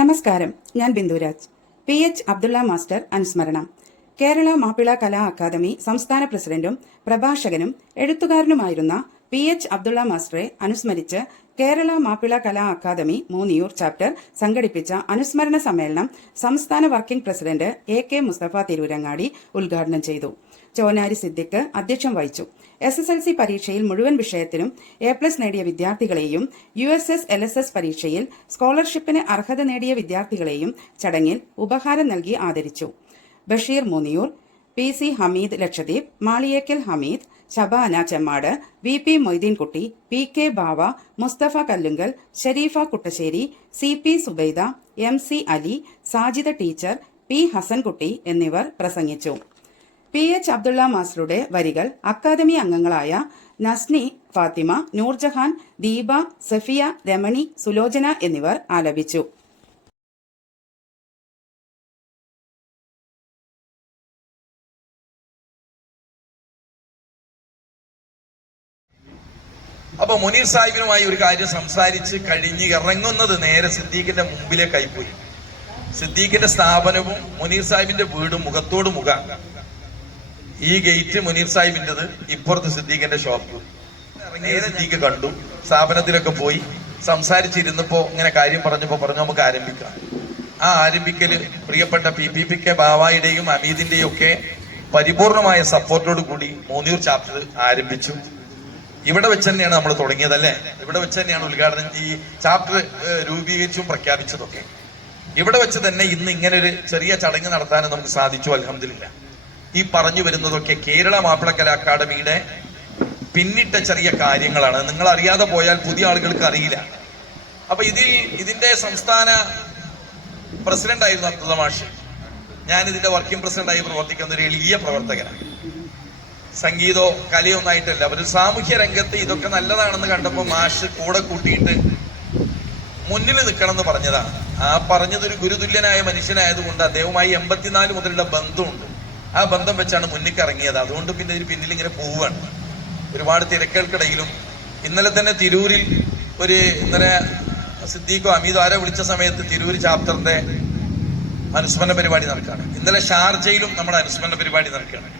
നമസ്കാരം, ഞാൻ Binduraj. PH Abdulla master അനുസ്മരണം. കേരള മാപ്പിള കലാ അക്കാദമി സംസ്ഥാന പ്രസിഡന്റും പ്രഭാഷകനും എഴുത്തുകാരനുമായിരുന്ന PH അബ്ദുള്ള മാസ്റ്ററെ അനുസ്മരിച്ച് കേരള മാപ്പിള കലാ അക്കാദമി മൂന്നിയൂർ ചാപ്റ്റർ സംഘടിപ്പിച്ച അനുസ്മരണ സമ്മേളനം സംസ്ഥാന working president AK Musthafa Tirurangadi ഉദ്ഘാടനം ചെയ്തു. ചോനാരി സിദ്ദിഖ് അധ്യക്ഷം വഹിച്ചു. SSLC പരീക്ഷയിൽ മുഴുവൻ വിഷയത്തിനും A+ നേടിയ വിദ്യാർത്ഥികളെയും USS LSS പരീക്ഷയിൽ സ്കോളർഷിപ്പിന് അർഹത നേടിയ വിദ്യാർത്ഥികളെയും ചടങ്ങിൽ ഉപഹാരം നൽകി ആദരിച്ചു. Basheer Moonniyur, PC Hameed Lakshadweep, Maliyekkal Hameed, Shabana Chemmad, VP Moideenkutty, PK Bava, Musthafa Kallungal, Shareefa Kuttassery, CP Subaida, MC Ali, Sajida teacher, P Hassankutty എന്നിവർ പ്രസംഗിച്ചു. PH അബ്ദുള്ള മാസ്റ്ററുടെ വരികൾ അക്കാദമി അംഗങ്ങളായ നസ്നി, ഫാത്തിമ, നൂർജഹാൻ, ദീപ, സഫിയ, രമണി, സുലോചന എന്നിവർ ആലപിച്ചു. അപ്പൊ മുനീർ സാഹിബിനുമായി ഒരു കാര്യം സംസാരിച്ച് കഴിഞ്ഞ് ഇറങ്ങുന്നത് നേരെ സിദ്ദീഖിന്റെ മുമ്പിലേക്കായി പോയി. സിദ്ദീഖിന്റെ സ്ഥാപനവും മുനീർ സാഹിബിന്റെ വീടും മുഖത്തോട് മുഖം. ഈ ഗേറ്റ് മുനീർ സാഹിബിന്റേത്, ഇപ്പുറത്ത് സിദ്ദീഖിന്റെ ഷോപ്പ്. ഇറങ്ങിയ സിദ്ദീഖ് കണ്ടു, സ്ഥാപനത്തിലൊക്കെ പോയി സംസാരിച്ചിരുന്നപ്പോ ഇങ്ങനെ കാര്യം പറഞ്ഞു നമുക്ക് ആരംഭിക്കാം. ആ ആരംഭിക്കല് പ്രിയപ്പെട്ട PPK ബാവായുടെയും അമീദിന്റെയും ഒക്കെ പരിപൂർണമായ സപ്പോർട്ടോട് കൂടി മൂന്നിയൂർ ചാപ്റ്റർ ആരംഭിച്ചു. ഇവിടെ വെച്ച് തന്നെയാണ് നമ്മൾ തുടങ്ങിയതല്ലേ, ഇവിടെ വെച്ച് തന്നെയാണ് ഉദ്ഘാടനം, ഈ ചാപ്റ്റർ രൂപീകരിച്ചും പ്രഖ്യാപിച്ചതൊക്കെ ഇവിടെ വെച്ച് തന്നെ. ഇന്ന് ഇങ്ങനെ ഒരു ചെറിയ ചടങ്ങ് നടത്താനും നമുക്ക് സാധിച്ചു, അൽഹംദുലില്ലാ. ഈ പറഞ്ഞു വരുന്നതൊക്കെ കേരള മാപ്പിള കലാ അക്കാദമിയുടെ പിന്നിട്ട ചെറിയ കാര്യങ്ങളാണ്. നിങ്ങൾ അറിയാതെ പോയാൽ പുതിയ ആളുകൾക്ക് അറിയില്ല. അപ്പൊ ഇതിന്റെ സംസ്ഥാന പ്രസിഡന്റ് ആയിരുന്നു അബ്ദുള്ള മാഷ്. ഞാൻ ഇതിന്റെ വർക്കിംഗ് പ്രസിഡന്റായി പ്രവർത്തിക്കുന്ന ഒരു എളിയ പ്രവർത്തകനാണ്. സംഗീതോ കലയോ ഒന്നായിട്ടല്ല, ഒരു സാമൂഹ്യ രംഗത്ത് ഇതൊക്കെ നല്ലതാണെന്ന് കണ്ടപ്പോൾ മാഷ് കൂടെ കൂട്ടിയിട്ട് മുന്നിൽ നിൽക്കണം എന്ന് പറഞ്ഞതാണ്. ആ പറഞ്ഞതൊരു ഗുരുതുല്യനായ മനുഷ്യനായതുകൊണ്ട് അദ്ദേഹവുമായി 84 മുതലുള്ള ബന്ധമുണ്ട്. ആ ബന്ധം വെച്ചാണ് മുന്നിൽ ഇറങ്ങിയത്. അതുകൊണ്ട് പിന്നെ ഇതിന് പിന്നിൽ ഇങ്ങനെ പോവുകയാണ്. ഒരുപാട് തിരക്കുകൾക്കിടയിലും ഇന്നലെ തന്നെ തിരൂരിൽ ഇന്നലെ സിദ്ദീഖോ അമീദോ ആരോ വിളിച്ച സമയത്ത് തിരൂർ ചാപ്റ്ററിന്റെ അനുസ്മരണ പരിപാടി നടക്കുകയാണ്. ഇന്നലെ ഷാർജയിലും നമ്മുടെ അനുസ്മരണ പരിപാടി നടക്കുകയാണ്.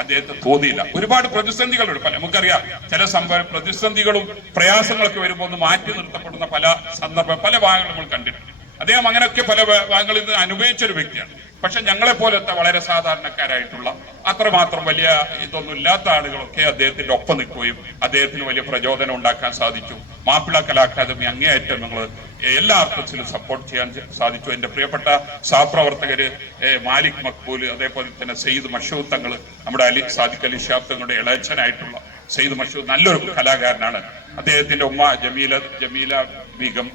അദ്ദേഹത്തെ തോന്നിയില്ല. ഒരുപാട് പ്രതിസന്ധികളുണ്ട്. നമുക്കറിയാം, ചില പ്രതിസന്ധികളും പ്രയാസങ്ങളൊക്കെ വരുമ്പോൾ ഒന്ന് മാറ്റി നിർത്തപ്പെടുന്ന പല സന്ദർഭം, പല ഭാഗങ്ങളും നമ്മൾ കണ്ടിട്ടുണ്ട്. അദ്ദേഹം അങ്ങനെയൊക്കെ പല ഭാഗങ്ങളിൽ നിന്ന് അനുഭവിച്ചൊരു വ്യക്തിയാണ്. പക്ഷെ ഞങ്ങളെ പോലത്തെ വളരെ സാധാരണക്കാരായിട്ടുള്ള അത്രമാത്രം വലിയ ഇതൊന്നും ഇല്ലാത്ത ആളുകളൊക്കെ അദ്ദേഹത്തിന്റെ ഒപ്പം നിൽക്കുകയും അദ്ദേഹത്തിന് വലിയ പ്രചോദനം ഉണ്ടാക്കാൻ സാധിച്ചു. മാപ്പിള കലാ അക്കാദമി അങ്ങേയറ്റം ഞങ്ങൾ എല്ലാ അർത്ഥത്തിലും സപ്പോർട്ട് ചെയ്യാൻ സാധിച്ചു. എന്റെ പ്രിയപ്പെട്ട സഹപ്രവർത്തകര് മാലിക് മക്ബൂൽ, അതേപോലെ തന്നെ സെയ്ദ് മഷൂദ് തങ്ങൾ, നമ്മുടെ സാദിഖ് അലി ഷിഹാബ് തങ്ങളുടെ ഇളയച്ചനായിട്ടുള്ള സെയ്ദ് മഷൂദ് നല്ലൊരു കലാകാരനാണ്. അദ്ദേഹത്തിന്റെ ഉമ്മ ജമീല ബീഗം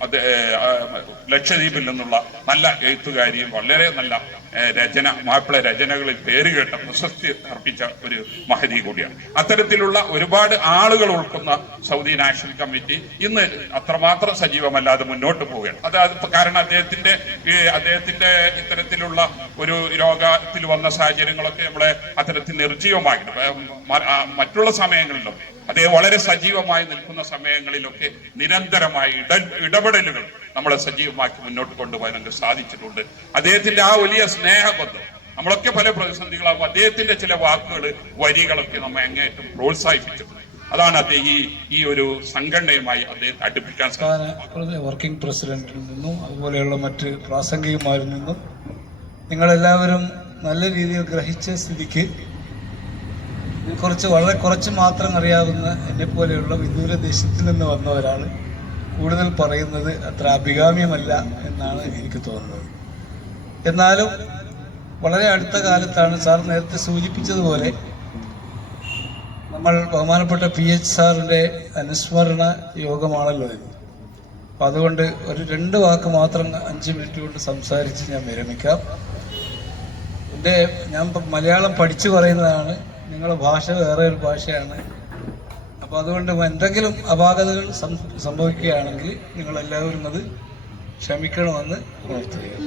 ലക്ഷദ്വീപിൽ നിന്നുള്ള നല്ല എഴുത്തുകാരിയും വളരെ നല്ല മാപ്പിള രചനകളിൽ പേരുകേട്ട പ്രശസ്തി അർപ്പിച്ച ഒരു മഹതി കൂടിയാണ്. അത്തരത്തിലുള്ള ഒരുപാട് ആളുകൾ ഉൾക്കുന്ന സൗദി നാഷണൽ കമ്മിറ്റി ഇന്ന് അത്രമാത്രം സജീവമല്ലാതെ മുന്നോട്ട് പോവുകയാണ്. കാരണം അദ്ദേഹത്തിന്റെ ഇത്തരത്തിലുള്ള ഒരു രോഗത്തിൽ വന്ന സാഹചര്യങ്ങളൊക്കെ നമ്മളെ അത്തരത്തിൽ നിർജ്ജീവമാക്കി. മറ്റുള്ള സമയങ്ങളിലും അദ്ദേഹം വളരെ സജീവമായി നിൽക്കുന്ന സമയങ്ങളിലൊക്കെ നിരന്തരമായ ഇടപെടലുകൾ നമ്മളെ സജീവമാക്കി മുന്നോട്ട് കൊണ്ടുപോകാൻ നമുക്ക് സാധിച്ചിട്ടുണ്ട്. അദ്ദേഹത്തിന്റെ ആ വലിയ സ്നേഹബന്ധം, നമ്മളൊക്കെ പല പ്രതിസന്ധികളാകും, അദ്ദേഹത്തിന്റെ ചില വാക്കുകൾ, വരികളൊക്കെ നമ്മെ അങ്ങേയറ്റം പ്രോത്സാഹിപ്പിച്ചിട്ടുണ്ട്. അതാണ് അദ്ദേഹം ഈ ഒരു സംഘടനയുമായി അദ്ദേഹത്തെ അടുപ്പിക്കാൻ സാധിക്കും. വർക്കിംഗ് പ്രസിഡന്റിൽ നിന്നും അതുപോലെയുള്ള മറ്റ് പ്രാസംഗികമാരിൽ നിന്നും നിങ്ങളെല്ലാവരും നല്ല രീതിയിൽ ഗ്രഹിച്ച സ്ഥിതിക്ക് വളരെ കുറച്ച് മാത്രം അറിയാവുന്ന എന്നെപ്പോലെയുള്ള വിദൂര ദേശത്തിൽ നിന്ന് വന്ന ഒരാൾ കൂടുതൽ പറയുന്നത് അത്ര അഭികാമ്യമല്ല എന്നാണ് എനിക്ക് തോന്നുന്നത്. എന്നാലും വളരെ അടുത്ത കാലത്താണ് സാർ നേരത്തെ സൂചിപ്പിച്ചതുപോലെ നമ്മൾ ബഹുമാനപ്പെട്ട PH സാറിൻ്റെ അനുസ്മരണ യോഗമാണല്ലോ ഇത്. അപ്പം അതുകൊണ്ട് ഒരു 2 വാക്ക് മാത്രം 5 മിനിറ്റ് കൊണ്ട് സംസാരിച്ച് ഞാൻ വിരമിക്കാം. ഞാൻ മലയാളം പഠിച്ചു പറയുന്നതാണ്, നിങ്ങളുടെ ഭാഷ വേറെ ഒരു ഭാഷയാണ്. അപ്പോൾ അതുകൊണ്ട് എന്തെങ്കിലും അപാകതകൾ സംഭവിക്കുകയാണെങ്കിൽ നിങ്ങളെല്ലാവരും അത് ക്ഷമിക്കണമെന്ന്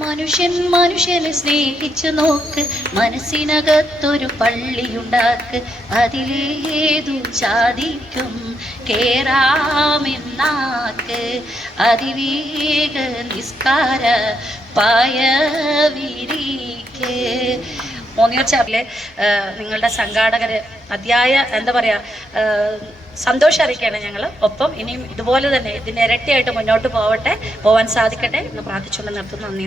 മനുഷ്യൻ മനുഷ്യനെ സ്നേഹിച്ചു നോക്ക്, മനസ്സിനകത്തൊരു പള്ളിയുണ്ടാക്ക്, അതിലേതു ചാദിക്കും കേറാമെന്നാക്ക്, അതിവേഗ നിസ്ക കാര പായ വിരിക്ക്. മോനിയൂർ ചാപ്പിലെ നിങ്ങളുടെ സംഘാടകര് അതിയായ എന്താ പറയാ സന്തോഷം അറിയിക്കുകയാണ് ഞങ്ങൾ. ഒപ്പം ഇനിയും ഇതുപോലെ തന്നെ ഇതിന് ഇരട്ടിയായിട്ട് മുന്നോട്ട് പോവാൻ സാധിക്കട്ടെ എന്ന് പ്രാർത്ഥിച്ചുകൊണ്ട് നിർത്തുന്നു. നന്ദി.